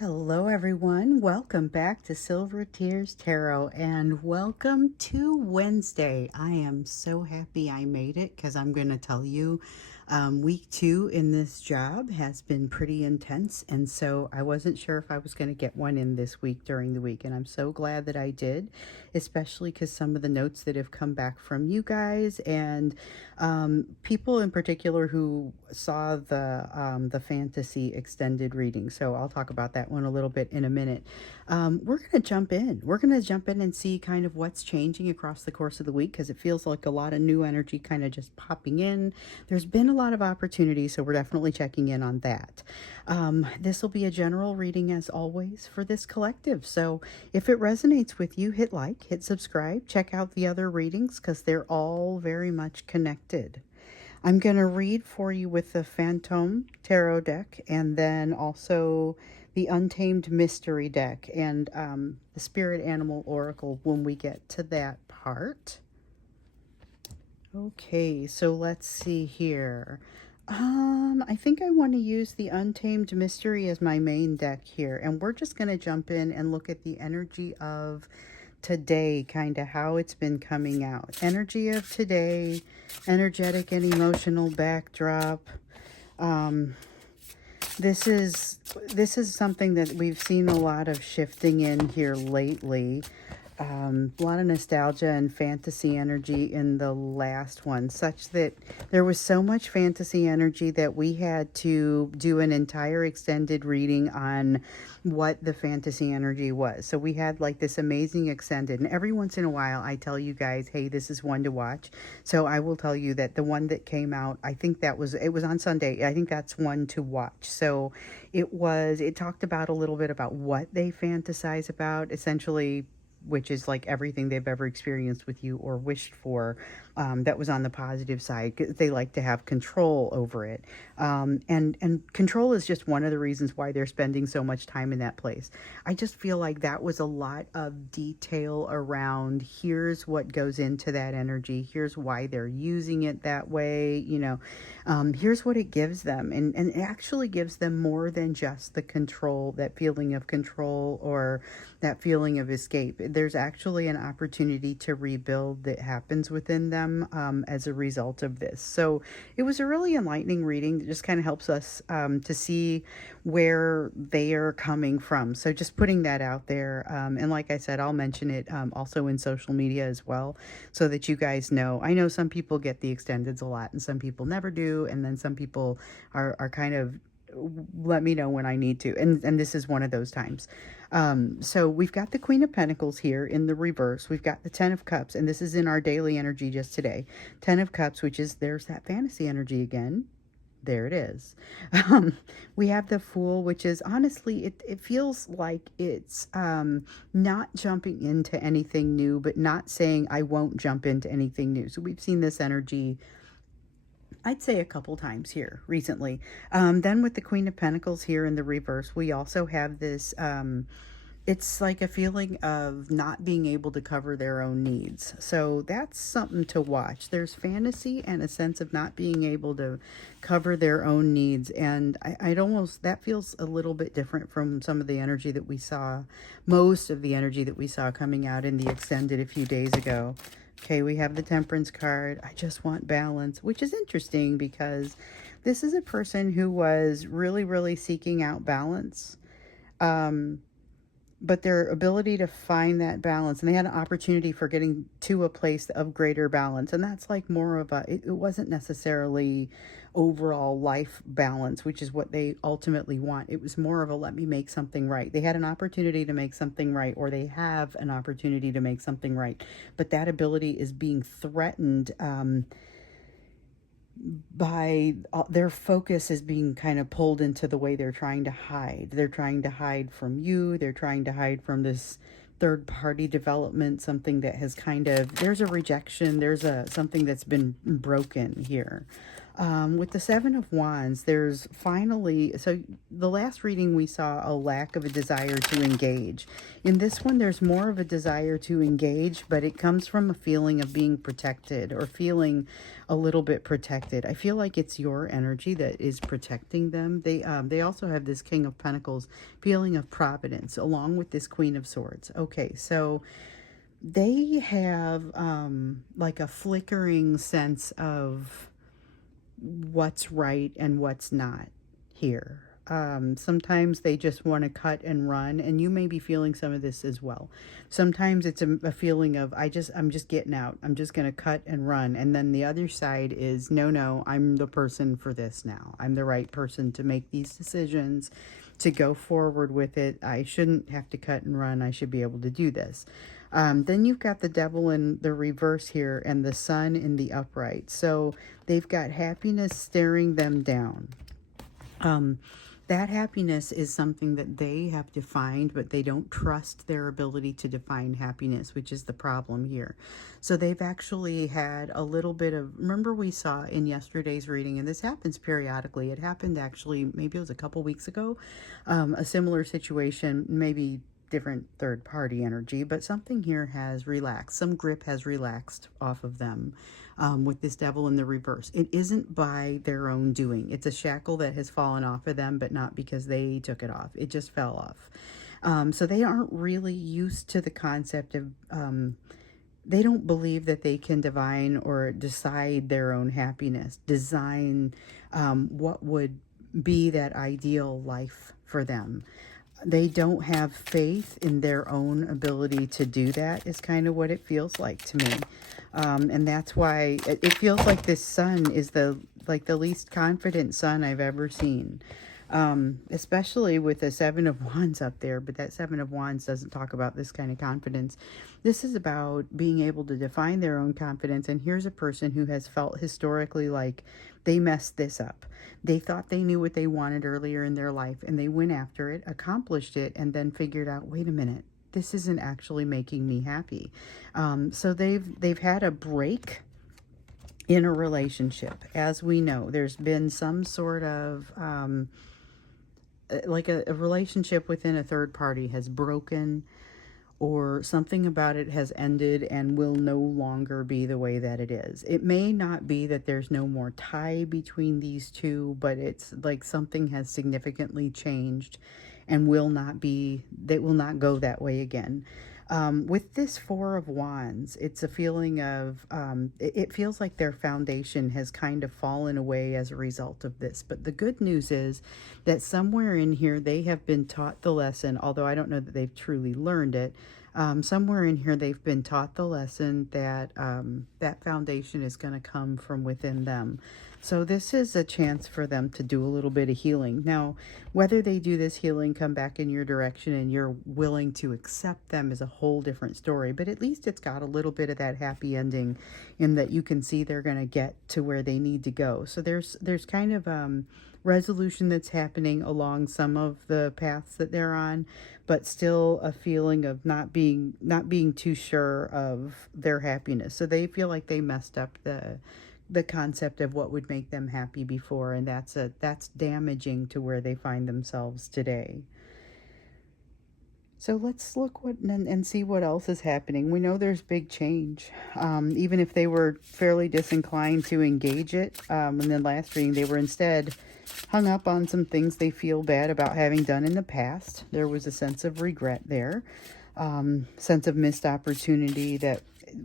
Hello, everyone. Welcome back to Silver Tears Tarot and welcome to Wednesday. I am so happy I made it because I'm going to tell you week 2 in this job has been pretty intense. And so I wasn't sure if I was going to get one in this week during the week. And I'm so glad that I did, especially because some of the notes that have come back from you guys and people in particular who saw the fantasy extended reading. So I'll talk about that one a little bit in a minute. We're going to jump in. We're going to jump in and see kind of what's changing across the course of the week because it feels like a lot of new energy kind of just popping in. There's been a lot of opportunity, so we're definitely checking in on that. This will be a general reading as always for this collective. So if it resonates with you, hit like, hit subscribe, check out the other readings because they're all very much connected. I'm going to read for you with the Phantom Tarot deck and then also the Untamed Mystery deck and the Spirit Animal Oracle when we get to that part. Okay, so let's see here. I think I want to use the Untamed Mystery as my main deck here, and we're just going to jump in and look at the energy of today, kind of how it's been coming out. Energy of today, energetic and emotional backdrop. This is something that we've seen a lot of shifting in here lately. A lot of nostalgia and fantasy energy in the last one, such that there was so much fantasy energy that we had to do an entire extended reading on what the fantasy energy was. So we had like this amazing extended, and every once in a while I tell you guys, hey, this is one to watch. So I will tell you that the one that came out, I think it was on Sunday. I think that's one to watch. So it talked about a little bit about what they fantasize about, essentially, which is like everything they've ever experienced with you or wished for, that was on the positive side. They like to have control over it. And control is just one of the reasons why they're spending so much time in that place. I just feel like that was a lot of detail around here's what goes into that energy. Here's why they're using it that way. Here's what it gives them. And it actually gives them more than just the control, that feeling of control or that feeling of escape. There's actually an opportunity to rebuild that happens within them as a result of this. So it was a really enlightening reading that just kind of helps us to see where they are coming from. So just putting that out there. And like I said, I'll mention it also in social media as well, so that you guys know. I know some people get the extendeds a lot and some people never do. And then some people are kind of let me know when I need to. And this is one of those times. So we've got the Queen of Pentacles here in the reverse. We've got the Ten of Cups, and this is in our daily energy just today. Ten of Cups, which is, there's that fantasy energy again. There it is. We have the Fool, which is honestly, it feels like it's not jumping into anything new, but not saying I won't jump into anything new. So we've seen this energy, I'd say, a couple times here recently. Then with the Queen of Pentacles here in the reverse, we also have this, it's like a feeling of not being able to cover their own needs. So that's something to watch. There's fantasy and a sense of not being able to cover their own needs. And I'd almost, that feels a little bit different from some of the energy that we saw, most of the energy that we saw coming out in the extended a few days ago. Okay, we have the Temperance card. I just want balance, which is interesting because this is a person who was really, really seeking out balance. But their ability to find that balance, and they had an opportunity for getting to a place of greater balance. And that's like more of a, it wasn't necessarily overall life balance, which is what they ultimately want. It was more of a, let me make something right. They had an opportunity to make something right, or they have an opportunity to make something right. But that ability is being threatened, by their focus is being kind of pulled into the way they're trying to hide. They're trying to hide from you. They're trying to hide from this third party development, something that has kind of, there's a rejection. There's something that's been broken here. With the Seven of Wands, there's finally, so the last reading we saw a lack of a desire to engage. In this one, there's more of a desire to engage, but it comes from a feeling of being protected or feeling a little bit protected. I feel like it's your energy that is protecting them. They also have this King of Pentacles feeling of providence along with this Queen of Swords. Okay, so they have like a flickering sense of what's right and what's not here. Sometimes they just want to cut and run, and you may be feeling some of this as well. Sometimes it's a feeling of I'm just getting out. I'm just going to cut and run. And then the other side is no, I'm the person for this now. I'm the right person to make these decisions, to go forward with it. I shouldn't have to cut and run. I should be able to do this. Then you've got the Devil in the reverse here and the Sun in the upright. So they've got happiness staring them down. That happiness is something that they have defined, but they don't trust their ability to define happiness, which is the problem here. So they've actually had a little bit of, remember we saw in yesterday's reading, and this happens periodically. It happened actually, maybe it was a couple weeks ago, a similar situation, maybe different third party energy, but something here has relaxed. Some grip has relaxed off of them with this Devil in the reverse. It isn't by their own doing. It's a shackle that has fallen off of them, but not because they took it off. It just fell off. So they aren't really used to the concept of, they don't believe that they can divine or decide their own happiness, design what would be that ideal life for them. They don't have faith in their own ability to do that, is kind of what it feels like to me. And that's why it feels like this Sun is the least confident Sun I've ever seen. Especially with the Seven of Wands up there, but that Seven of Wands doesn't talk about this kind of confidence. This is about being able to define their own confidence. And here's a person who has felt historically like they messed this up. They thought they knew what they wanted earlier in their life, and they went after it, accomplished it, and then figured out, wait a minute, this isn't actually making me happy. So they've had a break in a relationship. As we know, there's been some sort of like a relationship within a third party has broken, or something about it has ended and will no longer be the way that it is. It may not be that there's no more tie between these two, but it's like something has significantly changed and will not go that way again. With this Four of Wands, it's a feeling of, it feels like their foundation has kind of fallen away as a result of this. But the good news is that somewhere in here, they have been taught the lesson, although I don't know that they've truly learned it. Somewhere in here, they've been taught the lesson that that foundation is going to come from within them. So this is a chance for them to do a little bit of healing. Now, whether they do this healing, come back in your direction, and you're willing to accept them is a whole different story. But at least it's got a little bit of that happy ending in that you can see they're going to get to where they need to go. So there's kind of resolution that's happening along some of the paths that they're on, but still a feeling of not being too sure of their happiness. So they feel like they messed up the concept of what would make them happy before, and that's damaging to where they find themselves today. So let's look and see what else is happening. We know there's big change. Even if they were fairly disinclined to engage it, in the last reading, they were instead hung up on some things they feel bad about having done in the past. There was a sense of regret there, sense of missed opportunity that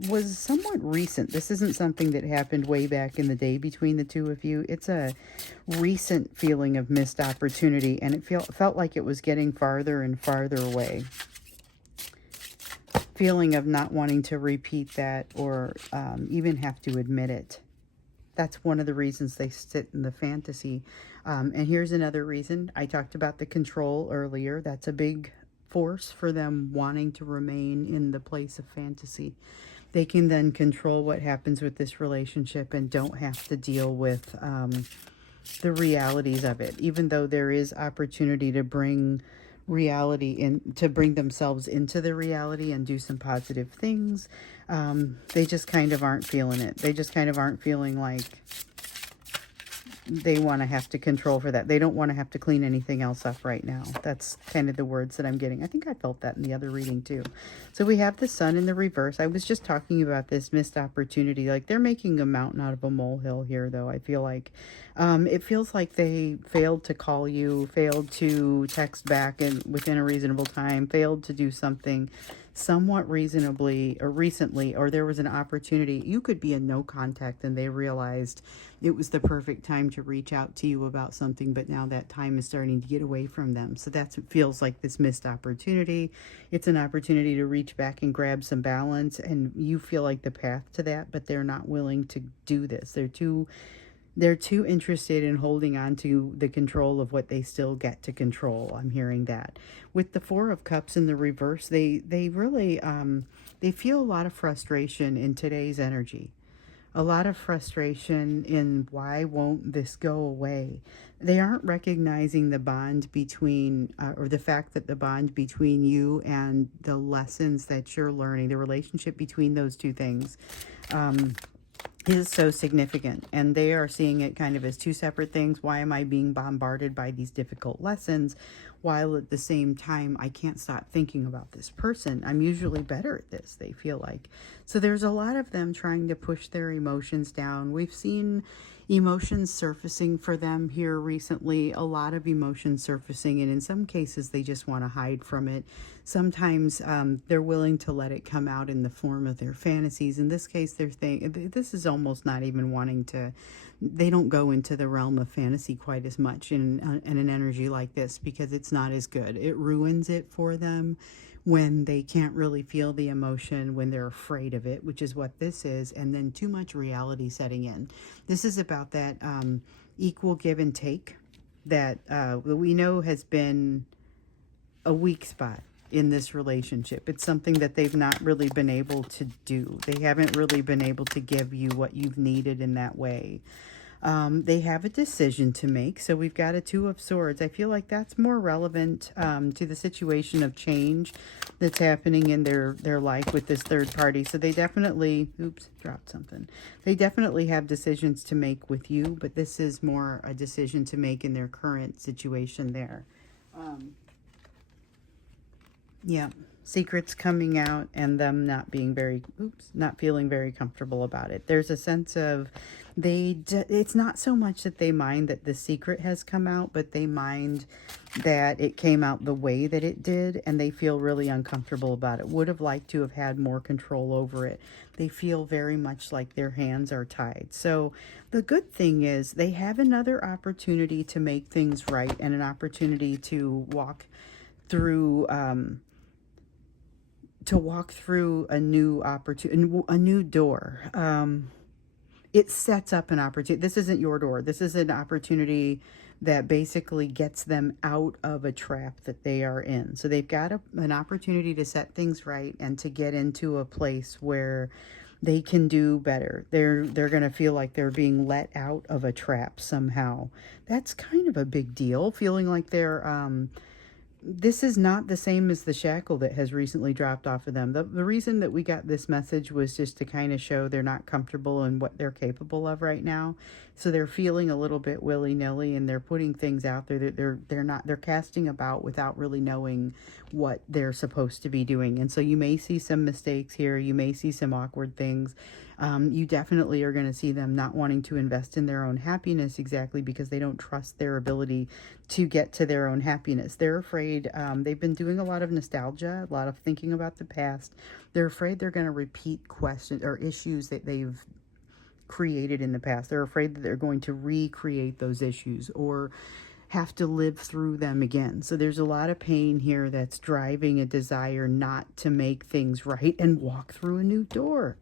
was somewhat recent. This isn't something that happened way back in the day between the two of you. It's a recent feeling of missed opportunity, and it felt like it was getting farther and farther away. Feeling of not wanting to repeat that or even have to admit it. That's one of the reasons they sit in the fantasy. And here's another reason. I talked about the control earlier. That's a big force for them wanting to remain in the place of fantasy. They can then control what happens with this relationship and don't have to deal with the realities of it. Even though there is opportunity to bring reality in, to bring themselves into the reality and do some positive things, they just kind of aren't feeling it. They just kind of aren't feeling like they want to have to control for that. They don't want to have to clean anything else up right now. That's kind of the words that I'm getting. I think I felt that in the other reading too. So we have the sun in the reverse. I was just talking about this missed opportunity. Like, they're making a mountain out of a molehill here, though. I feel like it feels like they failed to call you, failed to text back and within a reasonable time, failed to do something somewhat reasonably or recently, or there was an opportunity. You could be in no contact and they realized it was the perfect time to reach out to you about something, but now that time is starting to get away from them. So that's what feels like, this missed opportunity. It's an opportunity to reach back and grab some balance, and you feel like the path to that, but they're not willing to do this. They're too interested in holding on to the control of what they still get to control. I'm hearing that. With the Four of Cups in the reverse, they really they feel a lot of frustration in today's energy. A lot of frustration in, why won't this go away? They aren't recognizing the bond between, or the fact that the bond between you and the lessons that you're learning, the relationship between those two things, is so significant, and they are seeing it kind of as two separate things. Why am I being bombarded by these difficult lessons while at the same time I can't stop thinking about this person? I'm usually better at this, they feel like. So there's a lot of them trying to push their emotions down. We've seen emotions surfacing for them here recently, a lot of emotions surfacing, and in some cases they just want to hide from it. Sometimes they're willing to let it come out in the form of their fantasies. In this case, this is almost not even wanting to, they don't go into the realm of fantasy quite as much in an energy like this, because it's not as good. It ruins it for them when they can't really feel the emotion, when they're afraid of it, which is what this is, and then too much reality setting in. This is about that equal give and take that we know has been a weak spot in this relationship. It's something that they've not really been able to do. They haven't really been able to give you what you've needed in that way. They have a decision to make. So we've got a Two of Swords. I feel like that's more relevant to the situation of change that's happening in their life with this third party. So they definitely, oops, dropped something. They definitely have decisions to make with you, but this is more a decision to make in their current situation there. Yeah. Secrets coming out and them not being very, not feeling very comfortable about it. There's a sense of it's not so much that they mind that the secret has come out, but they mind that it came out the way that it did, and they feel really uncomfortable about it. Would have liked to have had more control over it. They feel very much like their hands are tied. So the good thing is they have another opportunity to make things right, and an opportunity to walk through a new opportunity, a new door. It sets up an opportunity. This isn't your door. This is an opportunity that basically gets them out of a trap that they are in. So they've got an opportunity to set things right and to get into a place where they can do better. They're going to feel like they're being let out of a trap somehow. That's kind of a big deal, feeling like they're this is not the same as the shackle that has recently dropped off of them. The reason that we got this message was just to kind of show they're not comfortable in what they're capable of right now. So they're feeling a little bit willy-nilly, and they're putting things out there that they're casting about without really knowing what they're supposed to be doing. And so you may see some mistakes here. You may see some awkward things. You definitely are going to see them not wanting to invest in their own happiness, exactly because they don't trust their ability to get to their own happiness. They're afraid. They've been doing a lot of nostalgia, a lot of thinking about the past. They're afraid they're going to repeat questions or issues that they've created in the past. They're afraid that they're going to recreate those issues or have to live through them again. So there's a lot of pain here that's driving a desire not to make things right and walk through a new door.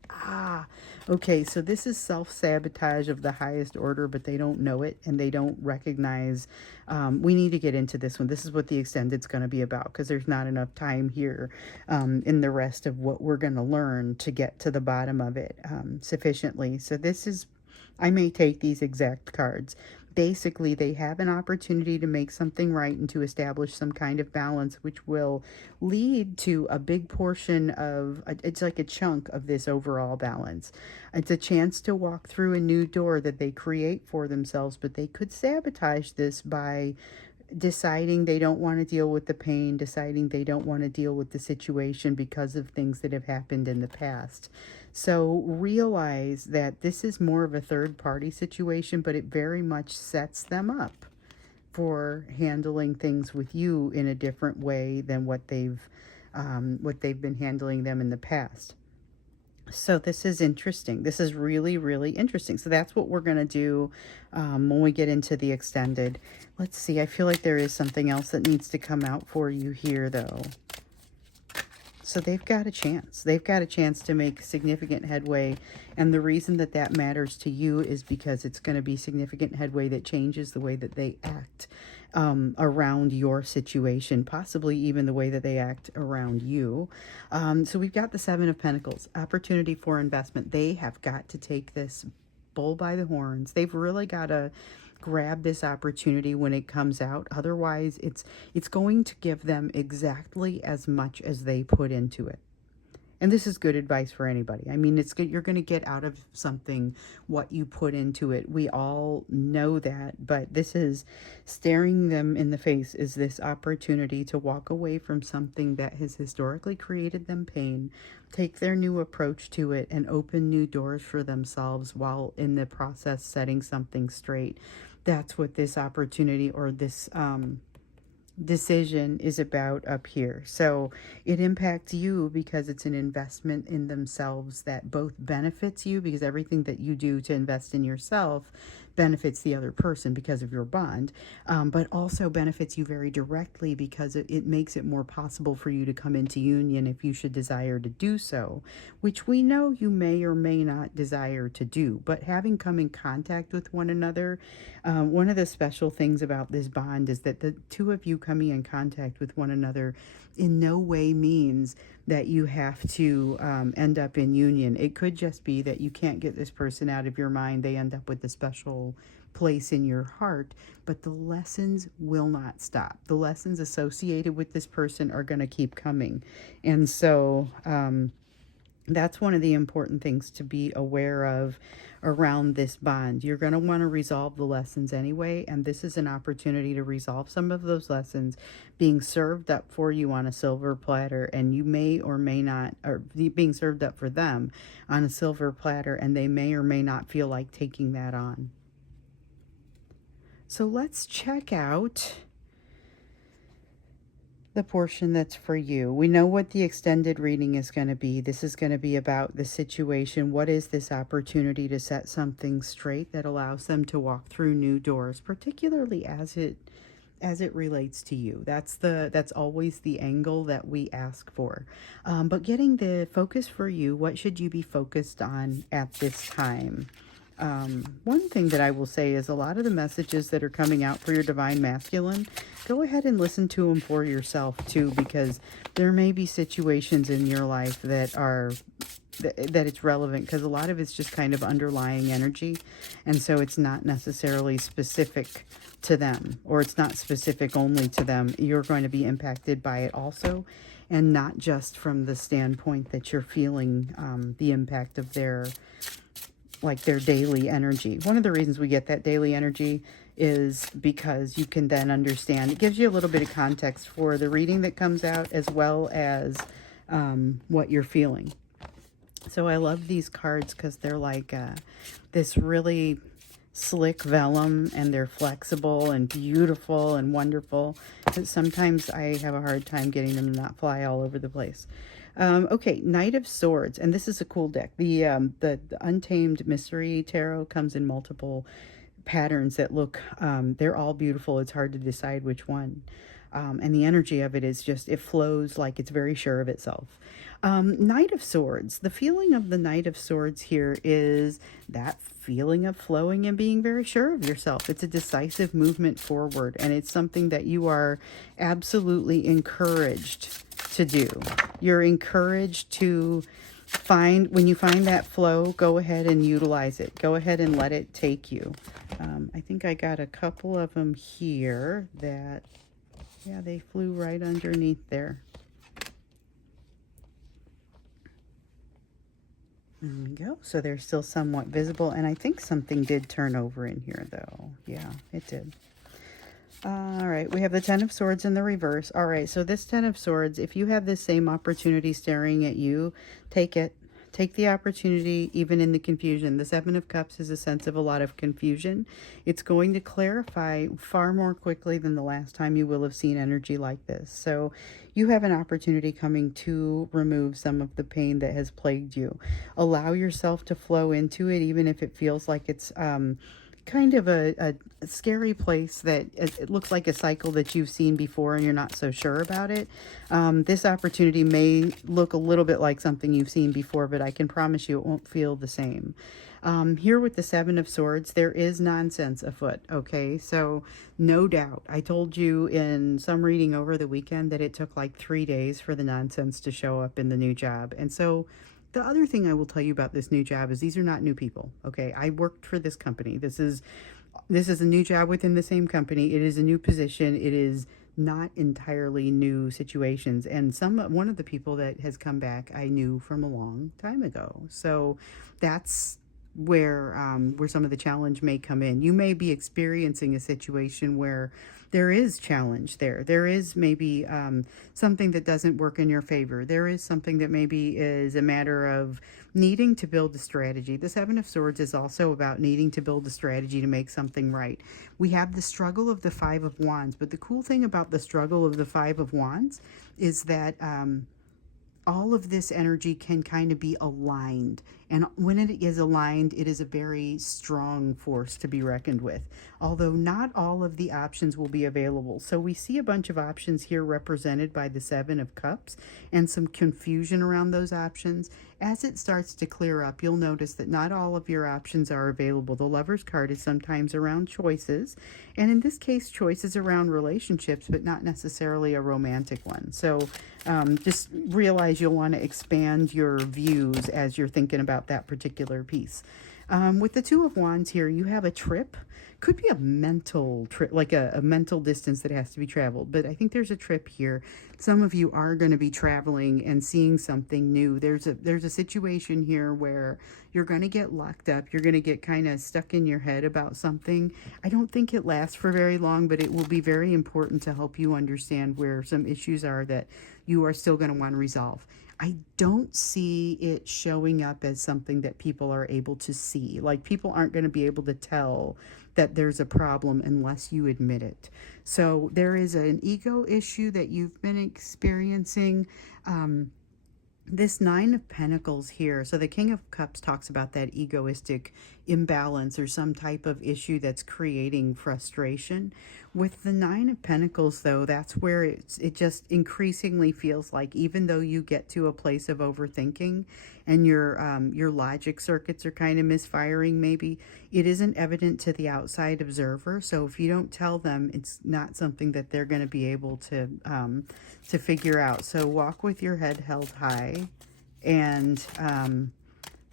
Okay, so this is self-sabotage of the highest order, but they don't know it and they don't recognize. We need to get into this one. This is what the extended's going to be about, because there's not enough time here in the rest of what we're going to learn to get to the bottom of it sufficiently. So this is, I may take these exact cards. basically they have an opportunity to make something right and to establish some kind of balance, which will lead to a big portion of it's like a chunk of this overall balance. It's a chance to walk through a new door that they create for themselves, but they could sabotage this by deciding they don't want to deal with the pain, deciding they don't want to deal with the situation because of things that have happened in the past. So realize that this is more of a third party situation, but it very much sets them up for handling things with you in a different way than what they've been handling them in the past. So this is interesting. This is really, really interesting. So that's what we're going to do when we get into the extended. Let's see. I feel like there is something else that needs to come out for you here, though. So they've got a chance. They've got a chance to make significant headway. And the reason that that matters to you is because it's going to be significant headway that changes the way that they act around your situation, possibly even the way that they act around you. So we've got the Seven of Pentacles, opportunity for investment. They have got to take this bull by the horns. They've really got to grab this opportunity when it comes out. Otherwise, it's going to give them exactly as much as they put into it. And this is good advice for anybody. I mean, it's good. You're going to get out of something what you put into it. We all know that, but this is staring them in the face, is this opportunity to walk away from something that has historically created them pain, take their new approach to it, and open new doors for themselves while in the process setting something straight. That's what this opportunity or this decision is about up here. So it impacts you because it's an investment in themselves that both benefits you, because everything that you do to invest in yourself benefits the other person because of your bond, but also benefits you very directly because it makes it more possible for you to come into union if you should desire to do so, which we know you may or may not desire to do. But having come in contact with one another, one of the special things about this bond is that the two of you coming in contact with one another in no way means that you have to end up in union. It could just be that you can't get this person out of your mind. They end up with a special place in your heart, but the lessons will not stop. The lessons associated with this person are going to keep coming. And so that's one of the important things to be aware of around this bond. You're going to want to resolve the lessons anyway, and this is an opportunity to resolve some of those lessons being served up for you on a silver platter, and you may or may not, or being served up for them on a silver platter, and they may or may not feel like taking that on. So let's check out the portion that's for you. We know what the extended reading is going to be. This is going to be about the situation. What is this opportunity to set something straight that allows them to walk through new doors, particularly as it relates to you? That's always the angle that we ask for. But getting the focus for you, what should you be focused on at this time? One thing that I will say is a lot of the messages that are coming out for your divine masculine, go ahead and listen to them for yourself too, because there may be situations in your life that it's relevant, because a lot of it's just kind of underlying energy, and so it's not necessarily specific to them, or it's not specific only to them. You're going to be impacted by it also, and not just from the standpoint that you're feeling the impact of their daily energy. One of the reasons we get that daily energy is because you can then understand. It gives you a little bit of context for the reading that comes out, as well as what you're feeling. So I love these cards because they're like this really slick vellum, and they're flexible and beautiful and wonderful. But sometimes I have a hard time getting them to not fly all over the place. Okay, Knight of Swords, and this is a cool deck. The Untamed Mystery Tarot comes in multiple patterns that look, they're all beautiful. It's hard to decide which one. And the energy of it is just, it flows like it's very sure of itself. Knight of Swords, the feeling of the Knight of Swords here is that feeling of flowing and being very sure of yourself. It's a decisive movement forward, and it's something that you are absolutely encouraged to do. You're encouraged to When you find that flow, go ahead and utilize it. Go ahead and let it take you. I think I got a couple of them here that, yeah, they flew right underneath there. There we go. So they're still somewhat visible, and I think something did turn over in here, though. Yeah, it did. All right, we have the Ten of Swords in the reverse. All right, so this Ten of Swords, if you have this same opportunity staring at you, take it. Take the opportunity, even in the confusion. The Seven of Cups is a sense of a lot of confusion. It's going to clarify far more quickly than the last time you will have seen energy like this. So you have an opportunity coming to remove some of the pain that has plagued you. Allow yourself to flow into it, even if it feels like it's kind of a scary place, that it looks like a cycle that you've seen before and you're not so sure about it. This opportunity may look a little bit like something you've seen before, but I can promise you it won't feel the same. Here with the Seven of Swords, there is nonsense afoot, okay? So no doubt. I told you in some reading over the weekend that it took like 3 days for the nonsense to show up in the new job. And so the other thing I will tell you about this new job is these are not new people, okay? I worked for this company. This is a new job within the same company. It is a new position. It is not entirely new situations. And one of the people that has come back, I knew from a long time ago. So that's where some of the challenge may come in. You may be experiencing a situation where there is challenge there. There is maybe something that doesn't work in your favor. There is something that maybe is a matter of needing to build a strategy. The Seven of Swords is also about needing to build a strategy to make something right. We have the struggle of the Five of Wands, but the cool thing about the struggle of the Five of Wands is that all of this energy can kind of be aligned. And when it is aligned, it is a very strong force to be reckoned with. Although not all of the options will be available. So we see a bunch of options here represented by the Seven of Cups and some confusion around those options. As it starts to clear up, you'll notice that not all of your options are available. The Lover's card is sometimes around choices. And in this case, choices around relationships, but not necessarily a romantic one. So just realize you'll want to expand your views as you're thinking about that particular piece. With the Two of Wands here, you have a trip. Could be a mental trip, like a mental distance that has to be traveled. But I think there's a trip here. Some of you are going to be traveling and seeing something new. There's a situation here where you're going to get locked up. You're going to get kind of stuck in your head about something. I don't think it lasts for very long, but it will be very important to help you understand where some issues are that you are still going to want to resolve. I don't see it showing up as something that people are able to see. Like, people aren't going to be able to tell that there's a problem unless you admit it. So there is an ego issue that you've been experiencing. This Nine of Pentacles here, so the King of Cups talks about that egoistic imbalance or some type of issue that's creating frustration. With the Nine of Pentacles, though, that's where it just increasingly feels like, even though you get to a place of overthinking and your logic circuits are kind of misfiring, maybe it isn't evident to the outside observer. So if you don't tell them, it's not something that they're going to be able to figure out. So walk with your head held high, and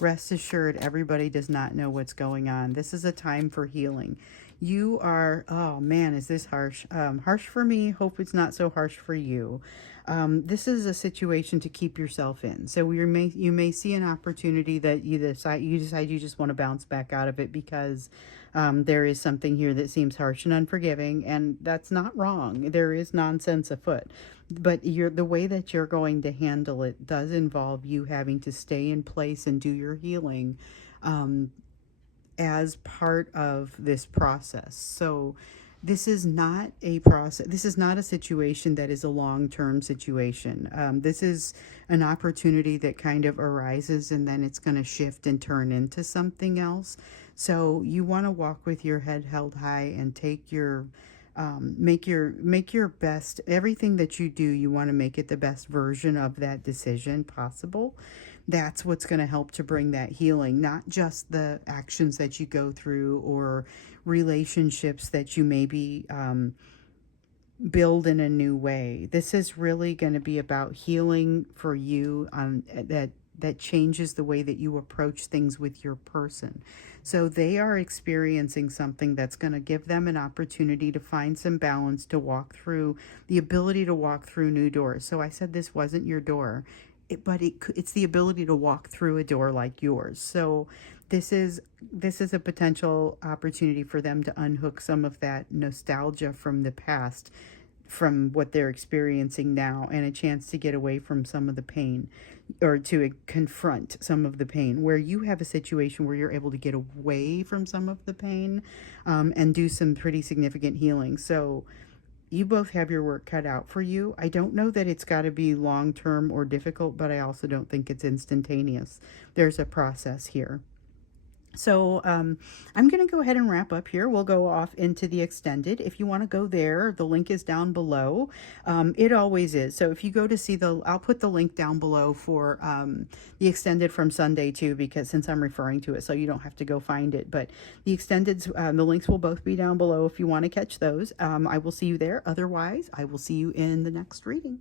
rest assured, everybody does not know what's going on. This is a time for healing. You are, oh man, is this harsh? Harsh for me. Hope it's not so harsh for you. This is a situation to keep yourself in. So you may see an opportunity that you decide you just want to bounce back out of it because there is something here that seems harsh and unforgiving, and that's not wrong. There is nonsense afoot. But the way that you're going to handle it does involve you having to stay in place and do your healing as part of this process. So this is not a process. This is not a situation that is a long-term situation. This is an opportunity that kind of arises and then it's going to shift and turn into something else. So you want to walk with your head held high and take your make your best. Everything that you do, you want to make it the best version of that decision possible. That's what's going to help to bring that healing, not just the actions that you go through or relationships that you maybe build in a new way. This is really going to be about healing for you that that changes the way that you approach things with your person. So they are experiencing something that's going to give them an opportunity to find some balance, to walk through the ability to walk through new doors. So I said this wasn't your door, but it's the ability to walk through a door like yours. So this is a potential opportunity for them to unhook some of that nostalgia from the past, from what they're experiencing now, and a chance to get away from some of the pain, or to confront some of the pain, where you have a situation where you're able to get away from some of the pain, and do some pretty significant healing. So you both have your work cut out for you. I don't know that it's got to be long term or difficult, but I also don't think it's instantaneous. There's a process here. So I'm going to go ahead and wrap up here. We'll go off into the extended. If you want to go there, the link is down below. It always is. So if you go to see I'll put the link down below for the extended from Sunday too, because since I'm referring to it, so you don't have to go find it. But the extendeds, the links will both be down below if you want to catch those. I will see you there. Otherwise, I will see you in the next reading.